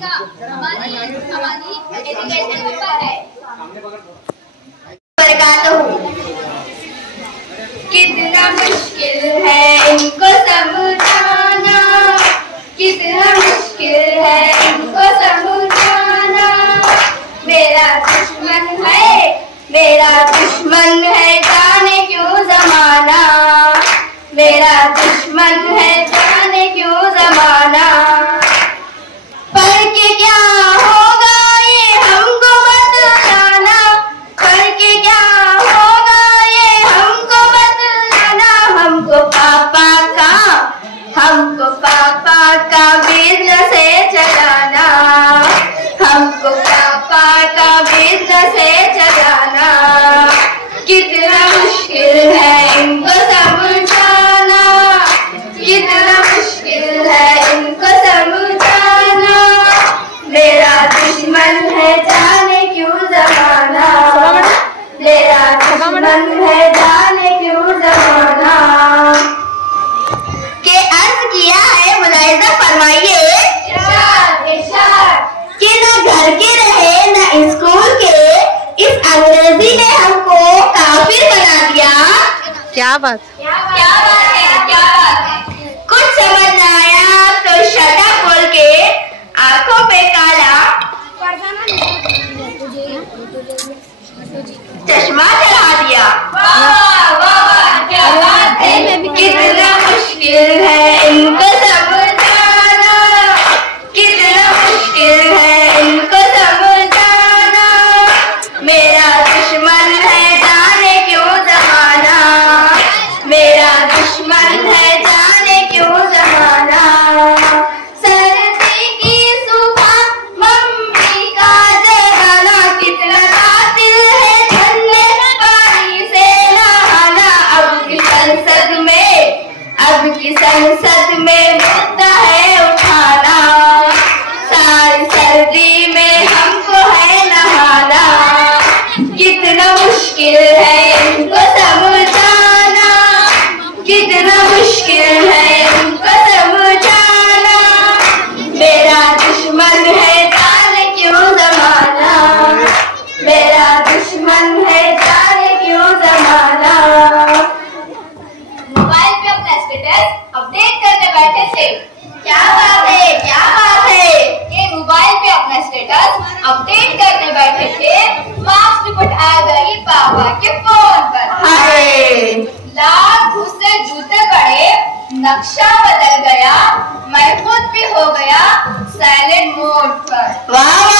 का हमारी education paper है। कितना मुश्किल है इनको समझाना, कितना मुश्किल है इनको समझाना। मेरा दुश्मन है जाने क्यों जमाना, मेरा दुश्मन है जाने क्यों जमाना। पढ़ के क्या होगा ये हमको बतलाना, पढ़ के क्या होगा ये हमको बतलाना। हमको पापा का बिजनेस है चलाना, हमको पापा का बिजनेस है चलाना। कितना मुश्किल है इनको समझाना, कितना मुश्किल है इनको समझाना। मेरा दुश्मन है जाने क्यों जमाना, मेरा दुश्मन है जाने क्यों जमाना। के अर्ज किया है मुलाहिजा फरमाइए कि न घर के रहे न स्कूल के, इस अंग्रेजी ने हमको काफिर बना दिया। क्या बात है। कुछ समझ न आया तो शटा खोल के आंखों पे काला चश्मा चढ़ा दिया। क्या बात है। कितना मुश्किल है इनको समझाना, कितना मुश्किल है इनको समझाना। मेरा दुश्मन है जाने क्यों जमाना, मेरा दुश्मन है जाने क्यों जमाना। सर्दी की सुबह मम्मी का जगाना, कितना कातिल है ठंडे पानी से नहाना। अब की संसद में मुद्दा है उठाना, सारी सर्दी में हमको है नहाना। कितना मुश्किल है इनको समझाना, कितना मुश्किल है इनको समझाना। मेरा दुश्मन है जाने क्यों जमाना, मेरा दुश्मन है जाने क्यों जमाना। मोबाइल पे अपना स्टेटस अपडेट करने बैठे थे। क्या बात है, क्या बात है। ये मोबाइल पे अपना स्टेटस अपडेट करने बैठे थे, मार्क्स रिपोर्ट आ गई पापा के फोन पर। हाय लाख घूस से जूते पड़े, नक्शा बदल गया, मैं खुद भी हो गया साइलेंट मोड पर। वाह